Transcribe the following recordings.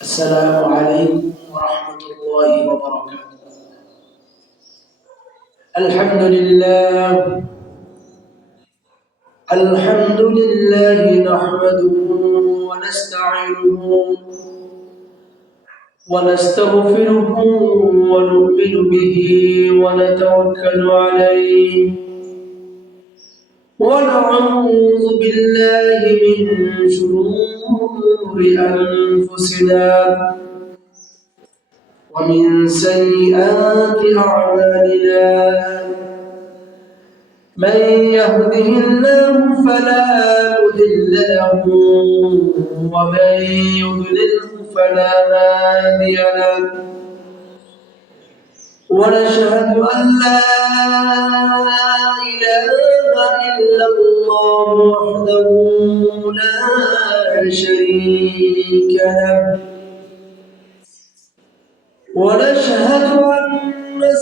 السلام عليكم ورحمة الله وبركاته. الحمد لله نحمده ونستعينه ونستغفره ونؤمن به ونتوكل عليه ونعوذ بالله من شرور أنفسنا ومن سيئات أعمالنا. من يهده الله فلا مضل له ومن يضلله فلا هادي له. ونشهد أن لا إله إلا الله وحده لا شريك له. ونشهد أن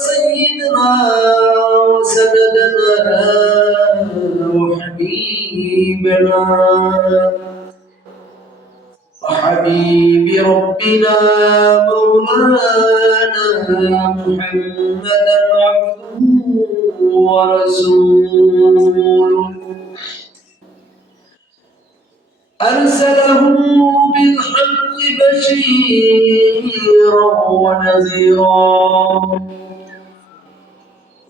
سيدنا وسندنا وحبيبنا وحبيب ربنا مولانا محمدا عبده ورسوله أرسله بالحق بشيرا ونذيرا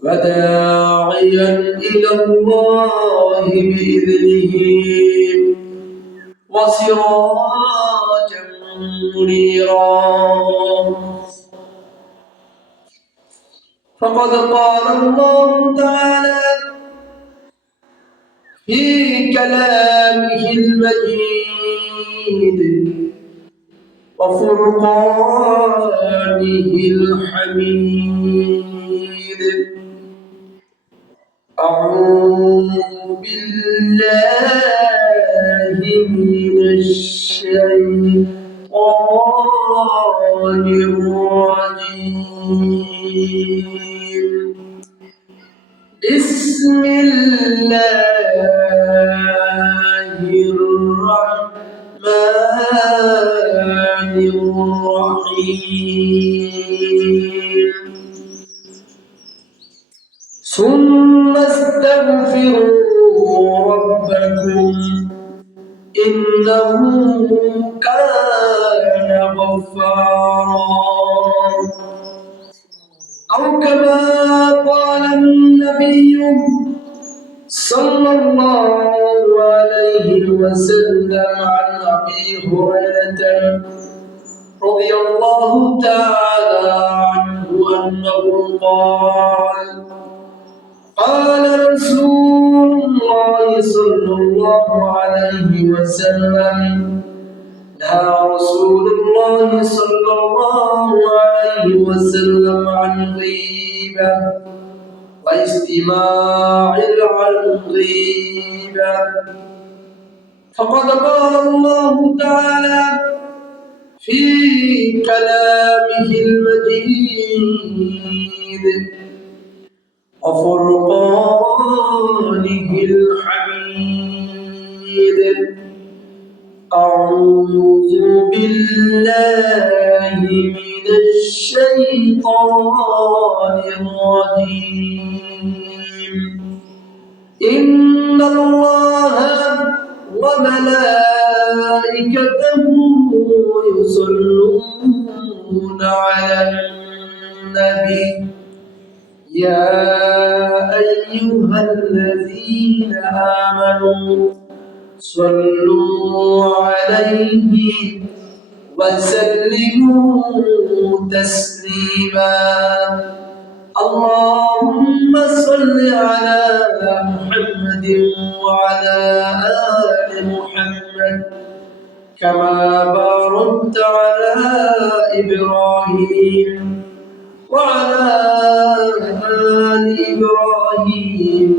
وداعيا إلى الله بإذنه وسراجا منيرا. فقد قال الله تعالى في كلامه المجيد وفرقانه الحميد: أعوذ بالله من الشيطان الرجيم. بسم الله الرحمن الرحيم. ثم استغفروا ربكم إنه كان غفارا، أو كما قال النبي صلى الله عليه وسلم عن أبي هريرة رضي الله تعالى عنه أنه قال: قال رسول الله صلى الله عليه وسلم: نهى رسول الله صلى الله عليه وسلم عن غيبة واستماع الغيبة. فقد قال الله تعالى في كلامه المجيد وفرقانه الحميد: أعوذ بالله من الشيطان الرجيم. إن الله وملائكته يصلون على النبي يا أيها الذين آمنوا صلوا عليه وسلموا تسليما. اللهم صل على محمد وعلى آل محمد كما باركت على إبراهيم وعلى آل إبراهيم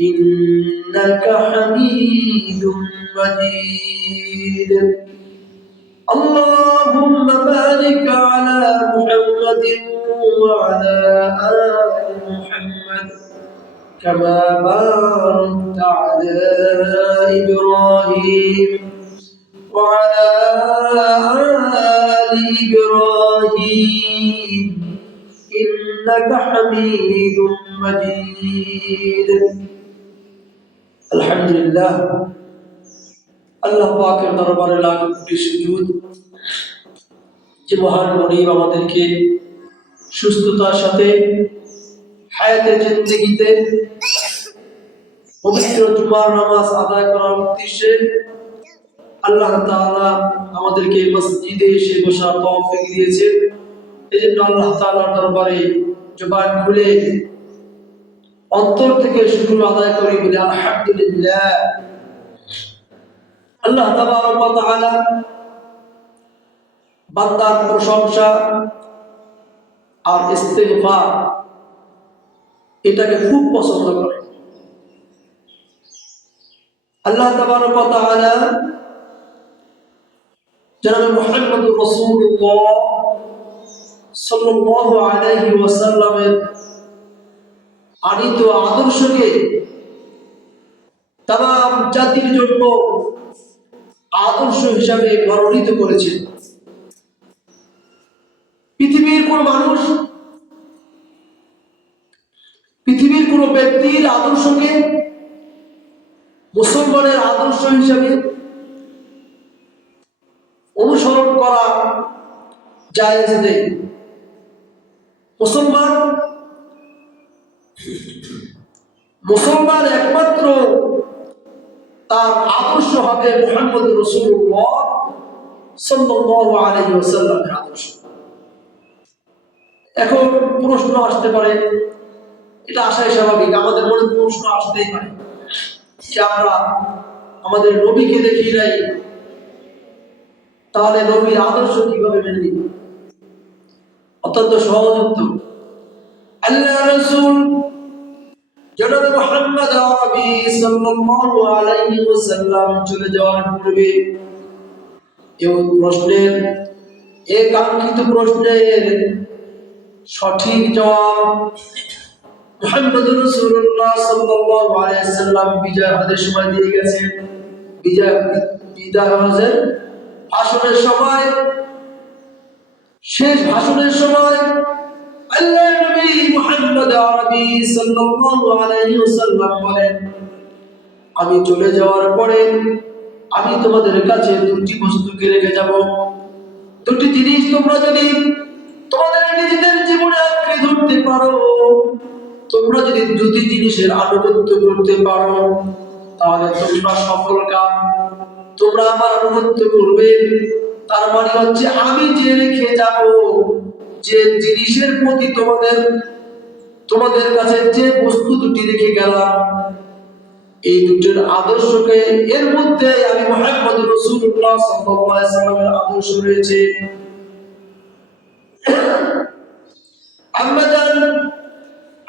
إنك حميد مجيد. اللهم بارك على محمد وعلى آل محمد كما باركت على إبراهيم وعلى الرجيم إنك حميد مجيد الحمد لله আল্লাহ পাকের দরবারে লাখো কোটি সুজুদ যে মহান মনিব আমাদেরকে সুস্থতার সাথে হায়াতে জিন্দেগিতে পবিত্র জুমার নামাজ আদায় করার উদ্দেশ্যে আল্লাহ তাআলা আমাদেরকে মসজিদে এসে বসার তৌফিক দিয়েছেন। এজন্য আল্লাহ তাআলার দরবারে জবান খুলে অন্তর থেকে শুকর আদায় করি বলি আলহামদুলিল্লাহ। আল্লাহ তাবারক ওয়া তাআলা বান্দার প্রশংসা আর ইস্তিগফার এটাকে খুব পছন্দ করে। আল্লাহ তাবারক ওয়া তাআলা জনাবে মুহাম্মদুর রাসূলুল্লাহ সাল্লাল্লাহু আলাইহি ওয়াসাল্লামের আনিত আদর্শকে তাম জাতির জন্য আদর্শ হিসাবে মনোনীত করেছেন। পৃথিবীর কোন মানুষ, পৃথিবীর কোন ব্যক্তির আদর্শকে মুসলমানের আদর্শ হিসাবে অনুসরণ করা জায়েজ নেই। মুসলমান একমাত্র তার আদর্শ হবে মুহাম্মদুর রাসূলুল্লাহ সাল্লাল্লাহু আলাইহি ওয়াসাল্লামের আদর্শ। এখন প্রশ্ন আসতে পারে, এটা আসাই স্বাভাবিক, আমাদের মনে প্রশ্ন আসতেই পারে যে আমরা আমাদের নবীকে দেখি নাই, তাহলে নবীর আদর্শ কিভাবে মেনে নিব? অত্যন্ত সহজ উত্তর, আল্লাহ রাসূল জনাবে মুহাম্মদ আরবি সাল্লাল্লাহু আলাইহি ওয়াসাল্লাম চলে যাওয়ার পূর্বে এই প্রশ্নের, এই কাঙ্ক্ষিত প্রশ্নের সঠিক জবাব মুহাম্মদুর রাসূলুল্লাহ সাল্লাল্লাহু আলাইহি ওয়াসাল্লাম বিজয় হজের সময় দিয়ে গেছেন। বিদায় হজের ভাষণের সময়, শেষ ভাষণের সময় আল্লাহর নবী মুহাম্মদ আরবি সাল্লাল্লাহু আলাইহি ওয়াসাল্লাম বলেন, আমি চলে যাওয়ার পরে আমি তোমাদের কাছে দুটি বস্তুকে রেখে যাব। দুটি জিনিস তোমরা যদি তোমাদের নিজেদের জীবনে আঁকড়ে ধরতে পারো, তোমরা যদি দুটি জিনিসের আনুগত্য করতে পারো, তাহলে তোমরা সফল কাম। তোমরা আমার আনুগত্য করবে, তার মানে হচ্ছে আমি যে রেখে যাব, যে জিনিসের প্রতি তোমাদের কাছে যে বস্তু দুটি রেখে গেলাম, এই দুটির আদর্শকে, এর মধ্যে আমি মুহাম্মদুর রাসূলুল্লাহ সাল্লাল্লাহু আলাইহি ওয়াসাল্লামের আদর্শ রয়েছে। আম্মা জান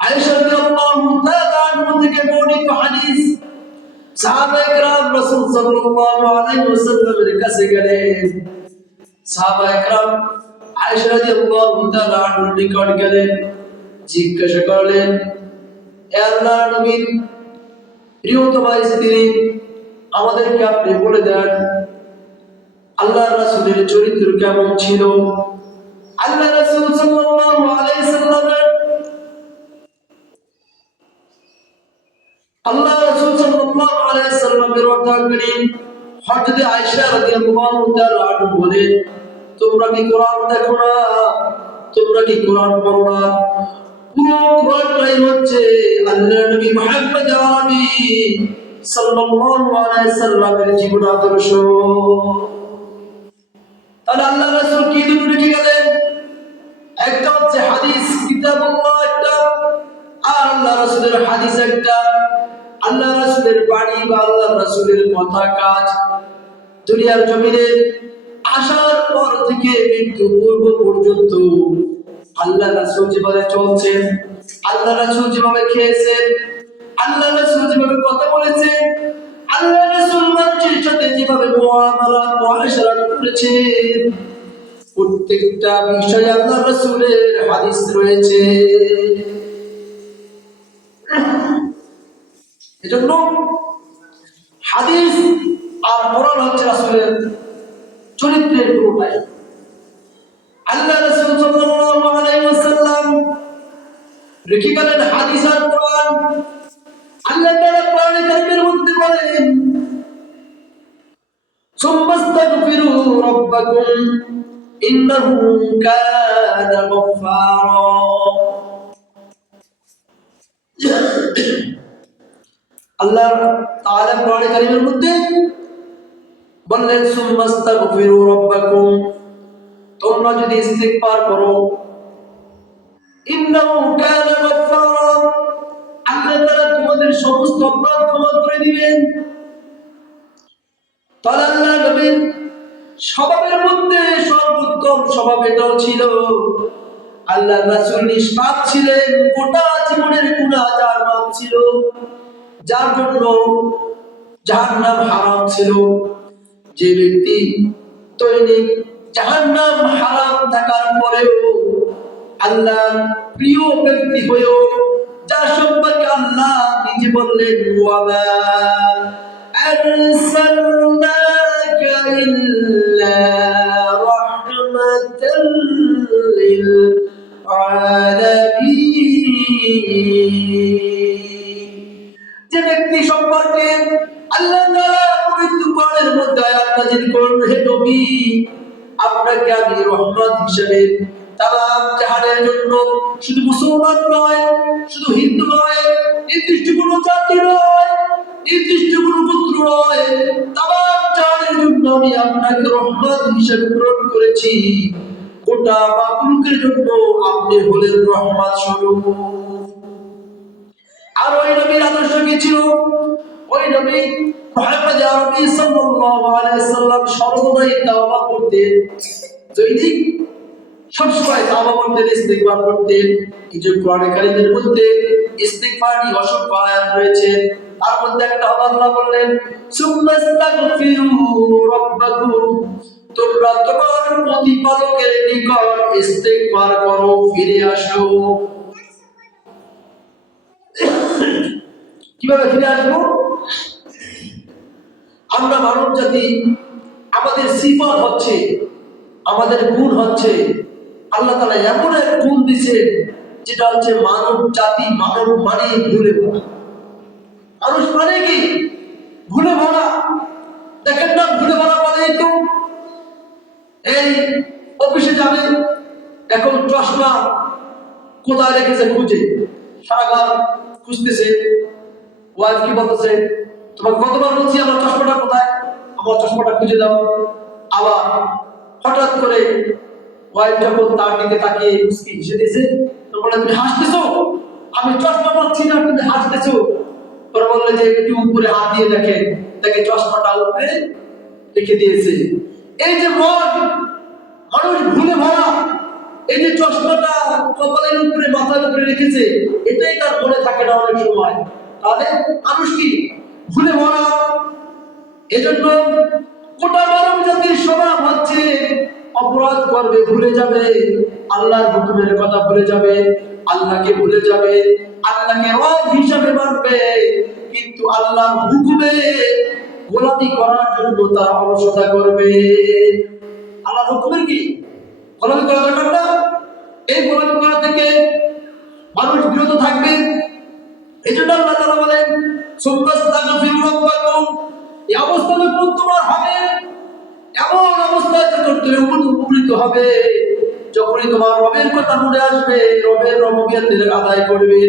আয়েশা রাদিয়াল্লাহু তাআলা আনহা থেকে বর্ণিত হাদিস, সাহাবায়ে কেরাম রাসূল সাল্লাল্লাহু আলাইহি ওয়াসাল্লামের কাছে গেলেন। সাহাবায়ে কেরাম আয়েশা রাদিয়াল্লাহু তাআলা আনহার নিকট গেলেন, জিজ্ঞাসা করলেন, হে আল্লাহর নবী, প্রিয়তমা স্ত্রী, আমাদেরকে আপনি বলে দেন আল্লাহর রাসূলের চরিত্র কেমন ছিল? আল্লাহ রাসূল সাল্লাল্লাহু আলাইহি ওয়াসাল্লামের অর্ধাঙ্গিনী হযরত আয়েশা রাদিয়াল্লাহু তাআলা আনহা বলেন, তোমরা কি কোরআন দেখো না? তোমরা কি কোরআন পড়ো না? পুরো কোরআনটাই হচ্ছে আল্লাহর নবী মুহাম্মদ আরবি সাল্লাল্লাহু আলাইহি ওয়াসাল্লামের জীবন আদর্শ। তাহলে আল্লাহ রাসূল কি দুটো রেখে গেলেন? একটা হচ্ছে হাদিস কিতাবুল্লাহ, একটা আর আল্লাহ রাসূলের হাদিস একটা। আল্লাহ রাসূলের বাণী বা আল্লাহ রাসূলের কথা কাজ দুনিয়ার জমিনে আসার পর থেকে মৃত্যু পূর্ব পর্যন্ত আল্লাহ রাসূল যেভাবে চলছেন, আল্লাহ রাসূল যেভাবে খেয়েছেন, আল্লাহ রাসূল যেভাবে কথা বলেছেন, আল্লাহ রাসূল মানুষের সাথে যেভাবে মুআশারা করেছেন, প্রত্যেকটা বিষয়ে আল্লাহ রাসূলের হাদিস রয়েছে। এজন্য হাদিস আর কোরআন হচ্ছে রাসূলের চরিত্রের পুরোটাই। আল্লাহ রাসূল রেখে গেলেন হাদিস আর কোরআন। আল্লাহ তাআলা কোরআনে কারীমের মধ্যে বলেন, সুম্মাস্তাগফিরু রাব্বাকুম ইন্নাহু কানা গফফারা। আল্লাহ তাআলা কোরআনে কারীমের মধ্যে বললেন, সুম্মাস্তাগফিরু রাব্বাকুম, তোমরা যদি ইস্তিগফার করো, ইন্নাহু কানা গফফারা, আল্লাহ তাআলা তোমাদের সমস্ত অপরাধ ক্ষমা করে দিবেন। তাহলে আল্লাহ নবীর স্বভাবের মধ্যে সর্বোত্তম স্বভাব এটাও ছিল, আল্লাহ রাসূল নিষ্পাপ ছিলেন, গোটা জীবনের গুনাহ যার মাপ ছিল, যার জন্য জাহান্নাম হারাম ছিল। যে ব্যক্তি দৈনিক জাহান্নাম হারাম থাকার পরেও আল্লাহর প্রিয় ব্যক্তি হয়েও, যার সম্পর্কে আল্লাহ নিজে বললেন, ওয়ামা আরসালনাকা ইল্লা রাহমাতাল লিল আলামিন। যে ব্যক্তি সম্পর্কে আল্লাহ তাআলা পবিত্র কোরআনের মধ্যে আয়াত নাযিল করেন, হে নবী, আপনাকে আমি রহমত হিসেবে তামাম জাহানের জন্য, শুধু মুসলমান নয়, শুধু হিন্দু নয়, নির্দিষ্ট কোনো জাতি নয়, নির্দিষ্ট কোনো গোত্র নয়, তামাম জাহানের জন্য আমি আপনাকে রহমত হিসেবে প্রেরণ করেছি। গোটা মাখলুকের জন্য আপনি হলেন রহমত স্বরূপ। আর ওই নবীর আদর্শ কি ছিল? ওই নবী মুহাম্মদ আরবি সাল্লাল্লাহু আলাইহি সাল্লাম সর্বদাই তাওবা করতেন, দৈনিক সবসময় তাওবা করতেন, ইস্তিগফার করতেন। এই যে কোরআনে কারীমের মধ্যে ইস্তিগফারই অসংখ্য আয়াত রয়েছে, তার মধ্যে একটা আল্লাহ বললেন, সুম্মাস্তাগফিরু রাব্বাকুম, তোমরা তোমার প্রতিপালকের নিকট ইস্তিগফার করো, ফিরে আসো। কিভাবে ফিরে আসবো? আমরা মানব জাতি, আমাদের সিফাত হচ্ছে, আমাদের গুণ হচ্ছে, আল্লাহ তাআলা এমন এক গুণ দিয়েছে যেটা হচ্ছে মানব জাতি, মানব মানে ভুলে ভরা। মানুষ মানে কি? ভুলে ভরা। দেখেন না, ভুলে ভরা মানে তো এই অফিসে যাবে, এখন চশমা কোথায় রেখেছে খুঁজে, সারা ঘর খুঁজতেছে। ওয়াইফ কি বলতেছে, তোমাকে কতবার বলছি আমার চশমাটা কোথায়, আমার চশমাটা খুঁজে দাও। আবার হঠাৎ করে ওয়াইফ যখন তার দিকে তাকিয়ে মুস্কি হেসে দিয়েছে, তো বলে, তুমি হাসতেছো, আমি চশমা পাচ্ছি না, তুমি হাসতেছো। পরে বললে যে একটু উপরে হাত দিয়ে দেখেন, দেখে চশমাটা উপরে রেখে দিয়েছে। এই যে মন, মানুষ ভুলে ভরা, এই যে চশমাটা কপালের উপরে, মাথার উপরে রেখেছে, এটাই তার মনে থাকে না অনেক সময়। তাহলে মানুষ কি? ভুলে ভরা। এজন্য গোটা মানব জাতির স্বভাব হচ্ছে অপরাধ করবে, ভুলে যাবে, আল্লাহর হুকুমের কথা ভুলে যাবে, আল্লাহকে ভুলে যাবে, আল্লাহকে রব হিসাবে মানবে, কিন্তু আল্লাহর হুকুমে গোলামি করার জন্য তারা অলসতা করবে। আল্লাহর হুকুমের কি গোলামি করা দরকার না? এই গোলামি করা থেকে মানুষ বিরত থাকবে। এই জন্য আল্লাহ তাআলা বলেন, সুম্মাস্তাগফিরু রাব্বাকুম, এই অবস্থা যখন তোমার হবে, এমন অবস্থায় যখন তুমি উপনীত হবে, যখনই তোমার রবের কথা মনে আসবে, রবের রব্বিয়তের আদায় করবে,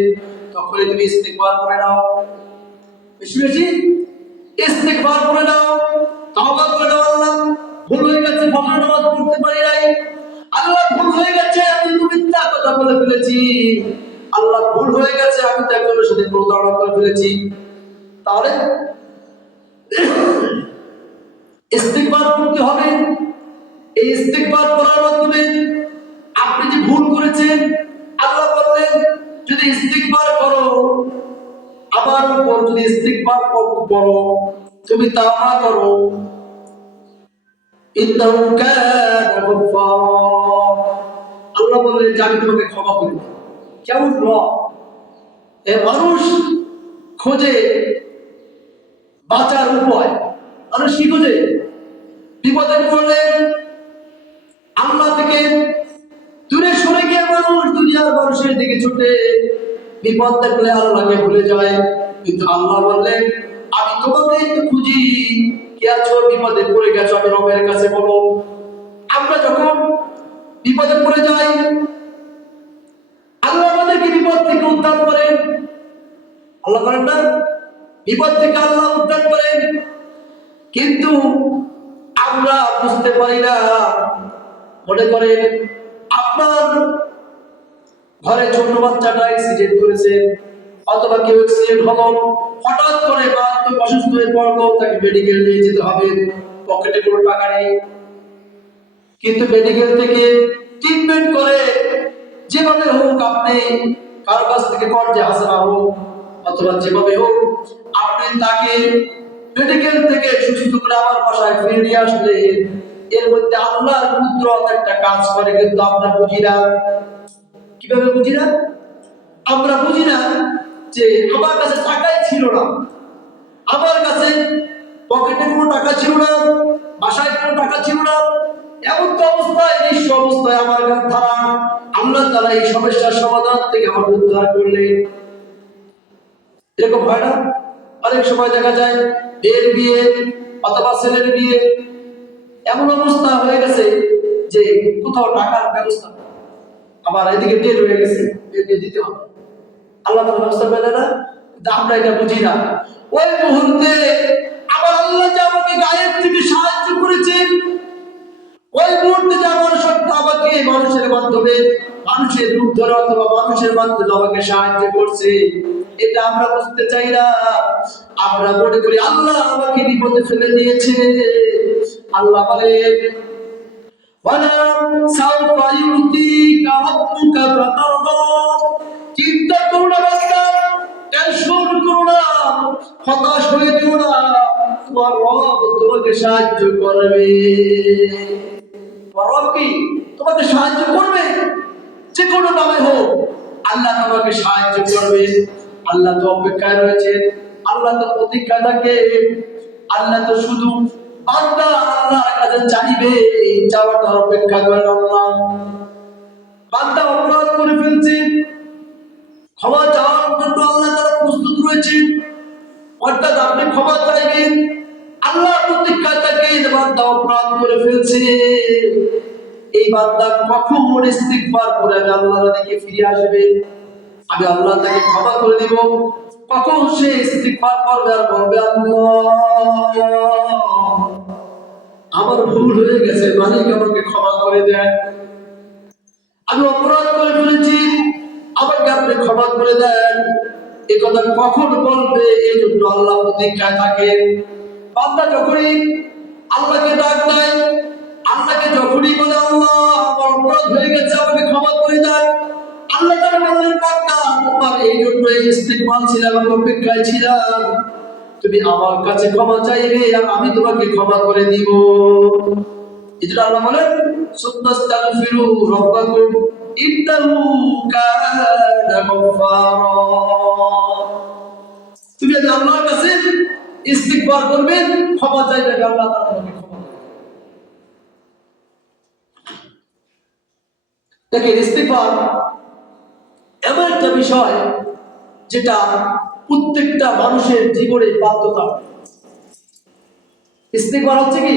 তখনই তুমি ইস্তিগফার করে নাও, বেশি বেশি ইস্তিগফার করে নাও, তাওবা করে নাও। আল্লাহ, ভুল হয়ে গেছে, ফজর নামাজ পড়তে পারি নাই, আল্লাহ ভুল হয়ে গেছে, আমি তো মিথ্যা কথা বলে ফেলেছি, আল্লাহ ভুল হয়ে গেছে, আমি তো একজনের সাথে প্রতারণা করে ফেলেছি। তাহলে ইস্তিগফার করতে হবে। এই ইস্তিগফার করার মাধ্যমে আপনি যে ভুল করেছেন, আল্লাহ বললেন, যদি ইস্তিগফার করো, আমার উপর যদি ইস্তিগফার করো, তুমি তাওবা করো, ইন্নাহু কানা গফফারা, আল্লাহ বললেন যে আমি তোমাকে ক্ষমা করে দেব। কেমন রব! এ মানুষ খোঁজে বাঁচার উপায়, মানুষ কি খোঁজে? বিপদে পড়লে আল্লাহ থেকে দূরে সরে গিয়ে মানুষ দুনিয়ার মানুষের দিকে ছুটে, বিপদ দেখলে আল্লাহকে ভুলে যায়। কিন্তু আল্লাহ বললেন, আমি তোমাকে একটু খুঁজি, কে আছো বিপদে পড়ে গেছো, আমি রবের কাছে বলো। আমরা যখন বিপদে পড়ে যাই, আল্লাহ আমাদেরকে বিপদ থেকে উদ্ধার করেন। আল্লাহ করেন না? বিপদ থেকে আল্লাহ উদ্ধার করেন, কিন্তু আমরা বুঝতে পারি না। মনে করেন আপনার ঘরে ছোট বাচ্চাটা অ্যাক্সিডেন্ট করেছে, অথবা কেউ অ্যাক্সিডেন্ট হলো, হঠাৎ করে মারাত্মক অসুস্থ হয়ে পড়লো, তাকে মেডিকেল নিয়ে যেতে হবে, পকেটে কোনো টাকা নেই। কিন্তু মেডিকেল থেকে ট্রিটমেন্ট করে যেভাবে হোক আপনি কারো কাছ থেকে কর্জে হাসনা হোক অথবা যেভাবে হোক আপনি তাকে মেডিকেল থেকে সুস্থ করে আমার বাসায় ফিরে নিয়ে আসলে এর মধ্যে আল্লাহর কুদরত একটা কাজ করে, কিন্তু আমরা বুঝি না। কিভাবে বুঝি না? আমরা বুঝি না যে আমার কাছে টাকাই ছিল না, আমার কাছে পকেটে কোনো টাকা ছিল না, বাসায় কোনো টাকা ছিল না, এমন তো অবস্থায়, নিঃস্ব অবস্থায় আমার দ্বারা আল্লাহ তাআলা এই সমস্যার সমাধান থেকে আমার উদ্ধার করলেন। এরকম হয় না? অনেক সময় দেখা যায় মেয়ের বিয়ে অথবা ছেলের বিয়ে এমন অবস্থা হয়ে গেছে যে কোথাও টাকার ব্যবস্থা নেই, আবার এদিকে ডেট হয়ে গেছে, বিয়ে দিতে হবে, আল্লাহ তাআলা ব্যবস্থা করে না। কিন্তু আমরা এটা বুঝি না। ওই মুহূর্তে আবার আল্লাহ যে আমাকে গায়েব থেকে সাহায্য করেছেন, ওই মুহূর্তে যে আমার সত্য আমাকে মানুষের মাধ্যমে, মানুষের রূপ ধরে অথবা মানুষের মাধ্যমে আমাকে সাহায্য করছে, এটা আমরা বুঝতে চাই না। আমরা মনে করি আল্লাহ আমাকে বিপদে ফেলে দিয়েছে। আল্লাহ বলেন, ওয়ালা সাউফা ইউতিকা রাব্বুকা ফাতারদা, চিন্তা করো না বান্দা, টেনশন করো না, হতাশ হয়ে যেও না, তোমার রব তোমাকে সাহায্য করবে। রব কি তোমাকে সাহায্য করবে? যে কোনো ভাবে হোক আল্লাহ তোমাকে সাহায্য করবে। আল্লাহ তো অপেক্ষায় রয়েছে, আল্লাহ তো প্রতীক্ষা থাকে। আল্লাহ তো শুধু বান্দা আল্লাহর কাছে চাইবে, এই চাওয়াটার অপেক্ষা করে আল্লাহ। বান্দা অপরাধ করে ফেলছে, ক্ষমা চাওয়ার জন্য আল্লাহ তাআলা প্রস্তুত রয়েছে, অর্থাৎ আপনি ক্ষমা চাইবেন, আল্লাহ প্রতীক্ষা থাকে। বান্দা অপরাধ করে ফেলছে, এই বান্দা কখন ইস্তিগফার করে আমি আল্লাহর দিকে ফিরে আসবে, আমি আল্লাহ তাকে ক্ষমা করে দিব, কখন সে ইস্তিগফার করবে আর বলবে, আল্লাহ আমার ভুল হয়ে গেছে, মালিক আমাকে ক্ষমা করে দেন, আমি অপরাধ করে ফেলেছি, আমাকে আপনি ক্ষমা করে দেন। এই কথা কখন বলবে? এই জন্য আল্লাহ প্রতীক্ষায় থাকেন। বান্দা যখনই আল্লাহকে ডাক দেয়, আল্লাহকে যখনই বলে, আল্লাহ আমার অপরাধ হয়ে গেছে, আমাকে ক্ষমা করে দেন, আল্লাহ তাআলা বললেন, বান্দা তোমার এই জন্য ইস্তিগফার ছিলাম, আমি অপেক্ষায় ছিলাম, তুমি আমার কাছে ক্ষমা চাইবে আর আমি তোমাকে ক্ষমা করে দিব। এজন্য আল্লাহ বলেন, সুবহানাস্তাগফিরু রাব্বাকুম ইন্নাহু কানা গফফারা। তুমি যদি আল্লাহর কাছে ইস্তিগফার করবে, ক্ষমা চাইবে, আল্লাহ তাআলা তোমাকে ক্ষমা করবে। দেখেন, ইস্তিগফার এমন একটা বিষয় যেটা প্রত্যেকটা মানুষের জীবনে বাধ্যতা। ইস্তিগফার হচ্ছে কি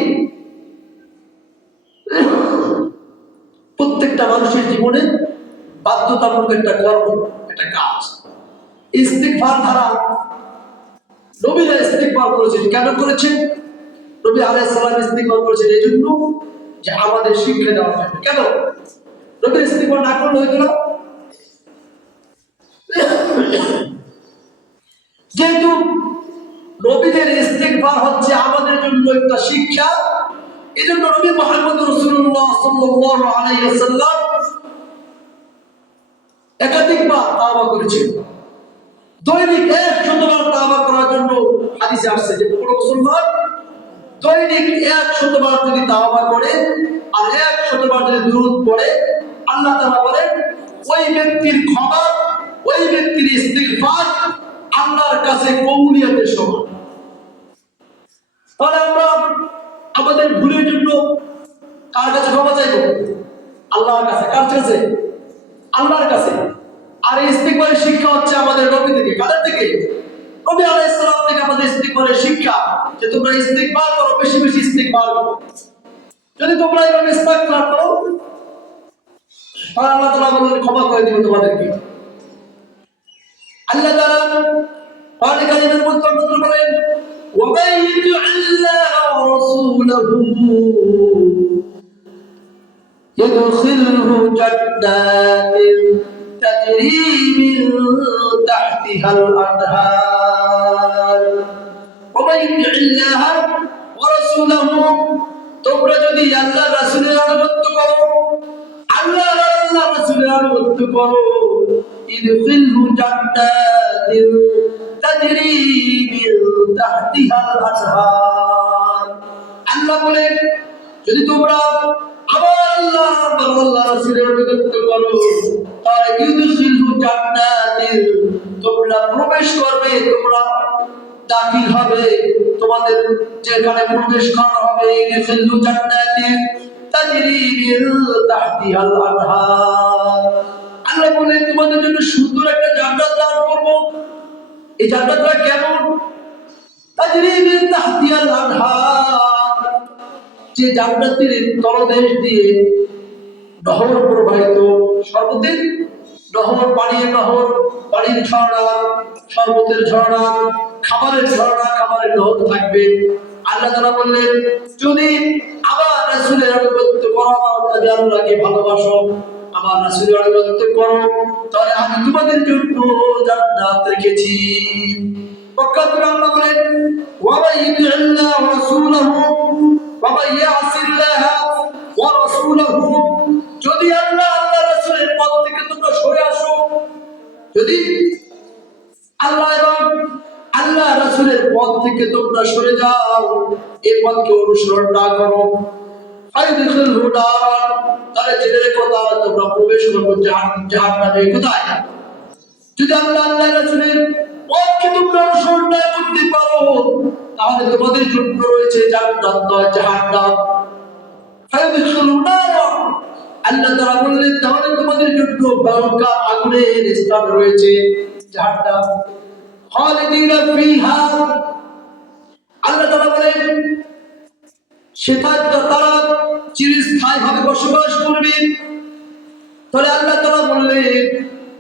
প্রত্যেকটা মানুষের জীবনে বাধ্যতামূলক একটা কর্ম, একটা কাজ। ইস্তিগফার দ্বারা নবীরা ইস্তিগফার করেছেন। কেন করেছেন? নবী আলাইহিস সালাম ইস্তিগফার করেছেন এই জন্য যে আমাদের শিক্ষা দেওয়ার জন্য। কেন? নবী ইস্তিগফার না করলে হইতো না? যেহেতু নবীদের ইস্তিগফার হচ্ছে আমাদের জন্য একটা শিক্ষা, এজন্য নবী মুহাম্মদ রাসূলুল্লাহ সাল্লাল্লাহু আলাইহি ওয়াসাল্লাম একাধিকবার তাওবা করেছেন। দৈনিক 100 বার তাওবা করার জন্য হাদিসে আসছে যে কোন মুসলমান দৈনিক 100 বার যদি তাওবা করে আর 100 বার যদি দুরূদ পড়ে, আল্লাহ তাআলা বলেন ওই ব্যক্তির ক্ষমা, ওই ব্যক্তির ইস্তিগফার আল্লাহর কাছে কবুলিয়তের সমান। তাহলে আমরা আমাদের ভুলের জন্য কার কাছে ক্ষমা চাইবো? আল্লাহর কাছে। কার কাছে? আল্লাহর কাছে। আর এই ইস্তিগফারের শিক্ষা হচ্ছে আমাদের নবী থেকে। কাদের থেকে? নবী আলাইহিস সালাম থেকে আমাদের ইস্তিগফারের শিক্ষা, যে তোমরা ইস্তিগফার করো, বেশি বেশি ইস্তিগফার করো। যদি তোমরা এইভাবে ইস্তিগফার করো, তাহলে আল্লাহ তাআলা বলেন ক্ষমা করে দিবেন তোমাদেরকে। আল্লাহ তাআলা কোরআন কারীমের মধ্যে অন্যত্র বলেন, وَمَن يُطِعِ اللَّهَ وَرَسُولَهُ يُدْخِلْهُ جَنَّاتٍ تَجْرِي مِن تَحْتِهَا الْأَنْهَارُ وَمَن يُطِعِ اللَّهَ وَرَسُولَهُ, তোমরা যদি আল্লাহ রাসূলের আনুগত্য করো, আল্লাহ রাসূলের আনুগত্য করো, ইদখিলহু জান্নাতিন তাজরি মিন তাহতিহাল আনহার। আল্লাহ বলেন, যদি তোমরা আবার আল্লাহ রাসূলের আনুগত্য করো, তাহলে ইদখিলহু জান্নাতিন, তোমরা প্রবেশ করবে, তোমরা দাখিল হবে, তোমাদের যেখানে প্রবেশ করা হবে, ইদখিলহু জান্নাতিন তাজরি মিন তাহতিহাল আনহার। আল্লাহ বলেন, তোমাদের জন্য সুন্দর একটা জান্নাত দান করব। এই জান্নাতটা কেমন? তাজরি মিন তাহতিহাল আনহার, যে জান্নাতের তলদেশ দিয়ে নহর প্রবাহিত, সর্বদিক নহর, পানির নহর, পানির ঝর্ণা, শরবতের ঝর্ণা, খাবারের ঝর্ণা, খাবারের নহর থাকবে। আল্লাহ তাআলা বললেন, যদি আবার রাসূলের আনুগত্য করো, যদি আল্লাহকে ভালোবাসো, আমার রাসূলের আনুগত্য করো, তাহলে আমি তোমাদের জন্য জান্নাত রেখেছি। পক্ষান্তরে আল্লাহ বলেন, ওয়া মান ইউতি'আল্লাহ ওয়া রাসূলাহু ওয়া মান ইয়াসিল্লাহ ওয়া রাসূলাহু, যদি আল্লাহ রাসূলের পথ থেকে তোমরা সরে আসো, যদি আল্লাহ এবং আল্লাহ রাসূলের পথ থেকে তোমরা সরে যাও, এই পথকে অনুসরণ না করো, ফায়দখিলহু নারান, তাহলে জেনে রেখো, তাহলে তোমরা প্রবেশ করবে জাহান্নামে। কোথায়? যদি আল্লাহ রাসূলের পথকে তোমরা অনুসরণ না করতে পারো, তাহলে তোমাদের জন্য রয়েছে জান্নাত নয় জাহান্নাম। ফায়দখিলহু নারান, আল্লাহ তাআলা বললেন, তাহলে তোমাদের জন্য ভয়ঙ্কর আগুনের স্থান রয়েছে জাহান্নাম। খালিদিনা ফিহা, আল্লাহ তাআলা বলেন, সেখানে তারা চিরস্থায়ীভাবে বসবাস করবে। তাহলে আল্লাহ তাআলা বললেন,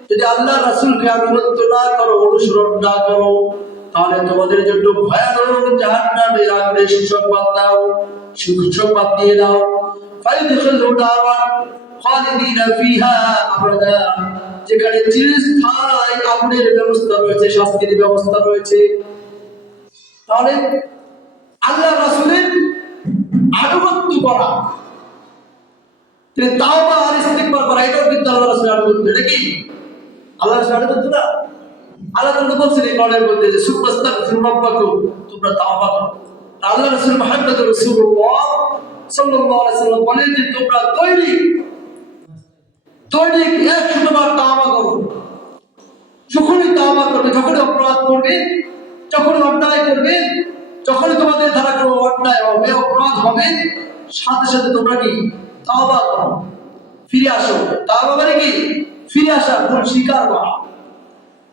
যদি আল্লাহ রাসূলকে আনুগত্য না করো, অনুসরণ না করো, তাহলে তোমাদের জন্য ভয়ানক জাহান্নামের আগুনের সুসংবাদ দাও, সুসংবাদ দিয়ে দাও। ফায়দখিলহু নারান খালিদিনা ফিহা আবাদা, যেখানে চিরস্থায়ী আগুনের ব্যবস্থা রয়েছে, শাস্তির ব্যবস্থা রয়েছে। তাহলে আল্লাহ রাসূলের আনুগত্য করা, তাওবা আর ইস্তিগফার করা, এটাও কিন্তু আল্লাহ রাসূলের আনুগত্য। এটা কি আল্লাহ রাসূলের আনুগত্য না? আল্লাহ তাআলা বলছেন এই কোরআনের মধ্যে যে সুবহানাল্লাহি রাব্বাকুম, তোমরা তাওবা করো। আল্লাহ রাসূল মুহাম্মদুর রাসূলুল্লাহ সাল্লাল্লাহু আলাইহি ওয়াসাল্লাম বলেন যে তোমরা দৈনিক 100 বার তাওবা করো। যখনই তাওবা করবে, যখনই অপরাধ করবে, যখনই অন্যায় করবে, যখনই তোমাদের দ্বারা কোনো অন্যায় হবে, অপরাধ হবে, সাথে সাথে তোমরা কি তাওবা করো, ফিরে আসো। তাওবা মানে কি? ফিরে আসা, ভুল স্বীকার করা।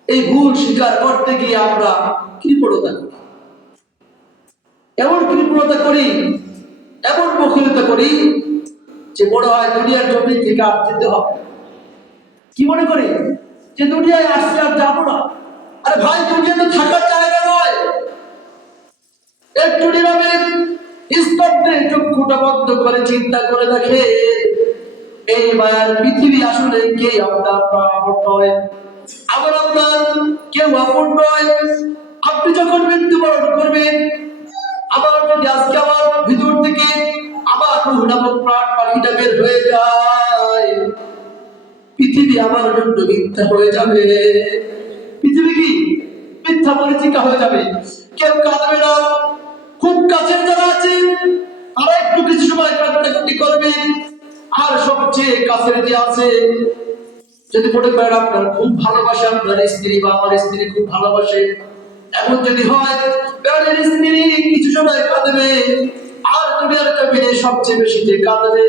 এই ভুল স্বীকার করতে গিয়ে আমরা কৃপণতা করি, এমন কৃপণতা করি, এমন বখিলতা করি যে মনে হয় দুনিয়ার জমি থেকে আর যেতে হবে। কি মনে করি? যে দুনিয়ায় আসলে আর যাবো না। আরে ভাই, দুনিয়াতে থাকার জায়গা নয়। একটু নীরবে স্তব্ধে চক্ষুটা বন্ধ করে চিন্তা করে দেখে, এই মায়ার পৃথিবী আসলে কে আপনার আপন নয়, আবার আপনার কেউ আপন নয়। আপনি যখন মৃত্যুবরণ করবেন, আবার যদি আজকে আমার ভিতর থেকে আমার রূহ নামক প্রাণ পাখিটা বের হয়ে যায়, পৃথিবী আমার জন্য মিথ্যা হয়ে যাবে। পৃথিবী কি মিথ্যা পরিচিকা হয়ে যাবে। কেউ কাঁদবে না। খুব কাছের যারা আছে তারা একটু কিছু সময় কান্নাকাটি করবে, আর সবচেয়ে কাছের যে আছে, যদি মনে করেন আপনার খুব ভালোবাসে আপনার স্ত্রী বা আমার স্ত্রী খুব ভালোবাসে, এমন যদি হয় প্রাণের স্ত্রী কিছু সময় কাঁদবে, আর দুনিয়ার জমিনে সবচেয়ে বেশি যে কাঁদবে,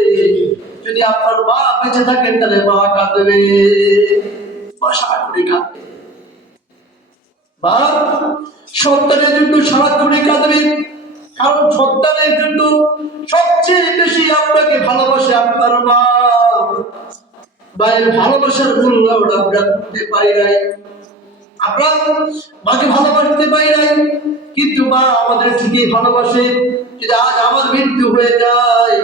যদি আপনার মা বেঁচে থাকেন তাহলে মা কাঁদবে। মা সারাক্ষণই কাঁদবে, মা সন্তানের জন্য সারাক্ষণই কাঁদবে। কারণ সন্তানের জন্য সবচেয়ে বেশি আপনাকে ভালোবাসে আপনার মা। মায়ের ভালোবাসার মূল্য আমরা করতে পারি নাই, আমরা মাকে ভালোবাসতে পারি নাই, কিন্তু মা আমাদের ঠিকই ভালোবাসে। যদি আজ আমার মৃত্যু হয়ে যায়,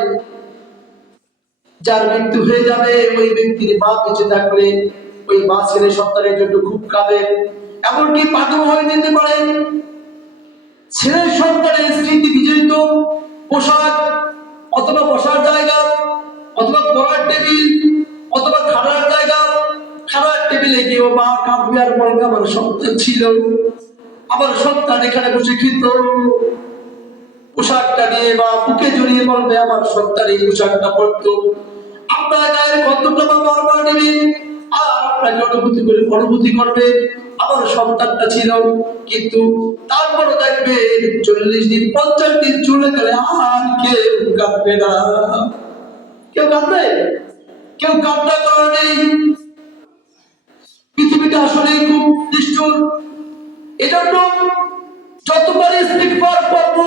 যার মৃত্যু হয়ে যাবে ওই ব্যক্তির মা বেঁচে থাকলে ওই মা ছেলে সন্তানের জন্য খুব কাঁদে, এমনকি পাগল হয়ে যেতে পারে। ছেলের সন্তানের স্মৃতি বিজড়িত পোশাক অথবা বসার জায়গা অথবা পড়ার টেবিল অথবা খাবার জায়গা, খাবার টেবিলে গিয়েও মা কাঁদবে আর বলবে আমার সন্তান ছিল, আমার সন্তান এখানে বসে খেত। পোশাকটা নিয়ে বা বুকে জড়িয়ে বলবে আমার সন্তান এই পোশাকটা পরতো। আপনার গায়ের গন্ধটা মা বারবার নেবে আর আপনাকে অনুভূতি করবে আমার সন্তানটা ছিল। কিন্তু তারপরও দেখবে 40 দিন 50 দিন চলে গেলে আর কেউ কাঁদবে না। কেউ কাঁদবে? কেউ কান্না করা নেই। পৃথিবীটা আসলেই খুব নিষ্ঠুর। এজন্য যতবার ইস্তিগফার করব,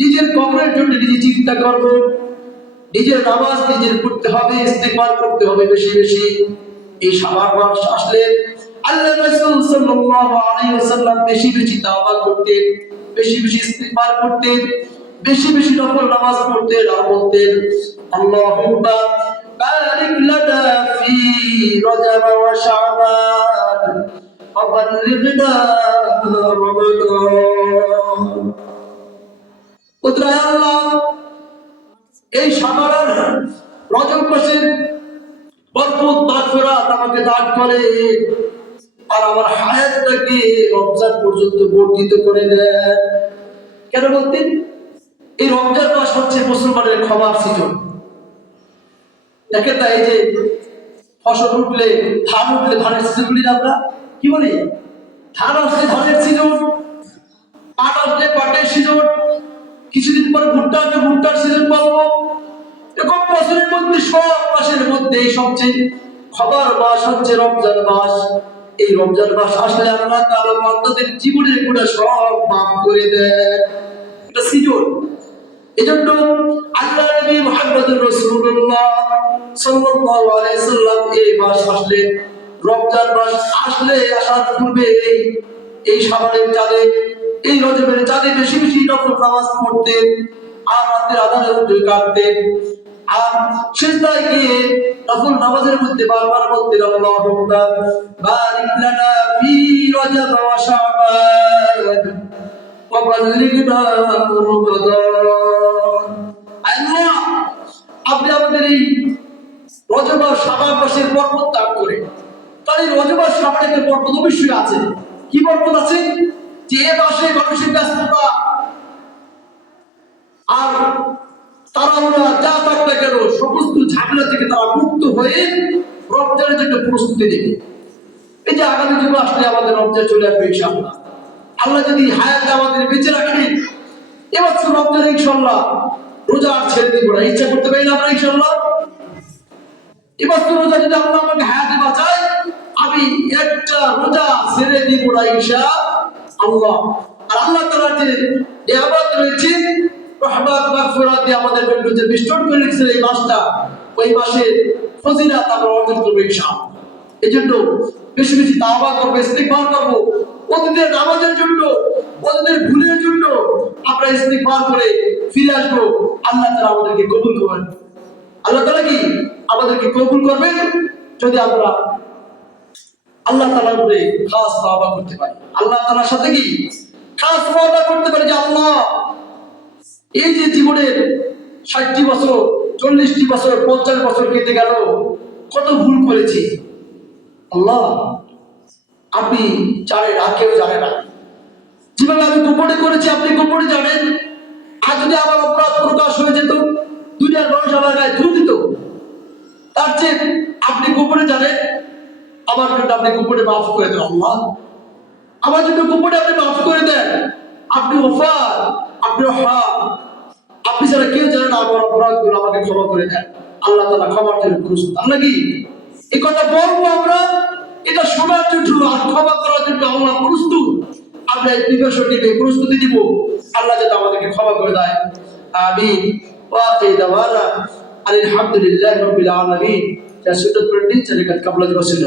নিজের কবরের জন্য নিজে চিন্তা করব, নিজের নামাজ নিজের পড়তে হবে, ইস্তিগফার করতে হবে বেশি বেশি। এই শাবান মাস আসলে আল্লাহ রাসূল সাল্লাল্লাহু আলাইহি ওয়াসাল্লাম বেশি বেশি তাওবা করতেন, বেশি বেশি ইস্তিগফার করতেন, বেশি বেশি নফল নামাজ পড়তেন আর বলতেন আল্লাহুম্মা বারিক লানা ফি রজব ওয়া শাবান ওয়া বাল্লিগনা রমাদান। ওয়া আল্লাহ এই শাবান রজব মাসের বরকত মাগফিরাত আমাকে দান করে আর আমার হায়াতটাকে রমজান পর্যন্ত বর্ধিত করে দেন। কেন বলতেন? এই রমজান মাস হচ্ছে মুসলমানের ক্ষমার সিজন। দেখেন না, এই যে ফসল উঠলে ধান উঠলে ধানের সিজন বলি না আমরা, কি বলি? ধান আসলে ধানের সিজন, পাট আসলে পাটের সিজন, কিছুদিন পর ভুট্টা আসলে ভুট্টার সিজন পাবো। এরকম বছরের মধ্যে সব মাসের মধ্যে সবচেয়ে ক্ষমার মাস হচ্ছে রমজান মাস। এই রমজান মাস আসলে আল্লাহ তাআলা বান্দাদের জীবনের গুনাহ সব মাফ করে দেন। এটা সিজন। এজন্য আল্লাহ নবী মুহাম্মদুর রাসূলুল্লাহ সাল্লাল্লাহু আলাইহি সাল্লাম এই মাস আসলে রমজান মাস আসলে আসার পূর্বে এই শাবানের চাঁদে এই রজবের চাঁদে বেশি বেশি নফল নামাজ পড়তেন আর রাতের আধারে উঠে কাঁদতেন আর সিজদায় গিয়ে নফল নামাজের মধ্যে বারবার বলতেন আল্লাহুম্মা বারিক লানা ফি রজব ওয়া শাবান ওয়া বাল্লিগনা রমাদান। আল্লাহ আপনি আমাদের এই রজব আর শাবান মাসের বরকত দান করে। তাই রজব আর শাবানের বরকত অবশ্যই আছে। কি বরকত আছে? যে এই মাসে মানুষের ব্যস্ততা আর তাড়াহুড়া যা থাক না কেন সমস্ত ঝামেলা থেকে তারা মুক্ত হয়ে রমজানের জন্য প্রস্তুতি নেবে। এই যে আগামী যুগ আসলে আমাদের রমজান চলে আসবে ইনশাআল্লাহ। আল্লাহ যদি হায়াত আমাদের বেঁচে রাখেন, এবার তো রমজান ইনশাআল্লাহ রোজা আর ছেড়ে দিব না। ইচ্ছা করতে পারি না আমরা ইনশাআল্লাহ? এবার তো রোজা যদি আল্লাহ আমাকে হায়াতে বাঁচায়, আমি একটা রোজা ছেড়ে দিব না ইনশাআল্লাহ। আর আল্লাহ তাআলার যে নিয়ামত রয়েছে, রহমত মাগফিরাত দিয়ে আমাদের জন্য যে বিস্তর করে রেখেছেন এই মাসটা, ওই মাসের ফজিলত আমরা অর্জন করব ইনশাআল্লাহ। এজন্য বেশি বেশি তাওবা করব, ইস্তিগফার করব, প্রতিদিন নামাজের জন্য, প্রতিদিন ভুলের জন্য আমরা ইস্তিগফার করে ফিরে আসবো। আল্লাহ তাআলা আমাদেরকে কবুল করবেন। আল্লাহ তাআলা কি আমাদেরকে কবুল করবেন যদি আমরা আল্লাহ তাআলার উপরে খাস তাওবা করতে পারি, আল্লাহ তাআলার সাথে কি খাস ওয়াদা করতে পারি যে আল্লাহ এই যে জীবনের 60টি বছর 40টি বছর 50 বছর কেটে গেল, কত ভুল করেছি আল্লাহ আপনি জানেন, আর কেউ জানে না। যেভাবে আমি গোপনে করেছি আপনি গোপনে জানেন। আর যদি আমার অপরাধ প্রকাশ হয়ে যেত, দুনিয়ার মানুষ আমার গায়ে ধুয়ে দিত, তার চেয়ে আপনি গোপনে জানেন, আমার জন্য আপনি গোপনে মাফ করে দেন আল্লাহ। আমার জন্য গোপনে আপনি মাফ করে দেন। আপনি গফার, আপনি রহমান, আপনি ছাড়া কেউ জানেন আমার অপরাধগুলো, আমাকে ক্ষমা করে দেন। আল্লাহ তাআলা ক্ষমার জন্য প্রস্তুত। আমরা কি এই কথা বলবো আমরা শোনার জন্য আর ক্ষমা করার জন্য আল্লাহ প্রস্তুত। আমরা এই প্রস্তুতি দিব, আল্লাহ যাতে আমাদেরকে ক্ষমা করে দেয়। আমিন। ওয়া আখিরু দাওয়ানা আলহামদুলিল্লাহি রাব্বিল আলামিন। যা সুন্নাত পড়েন, যারা কাবলা দিবসের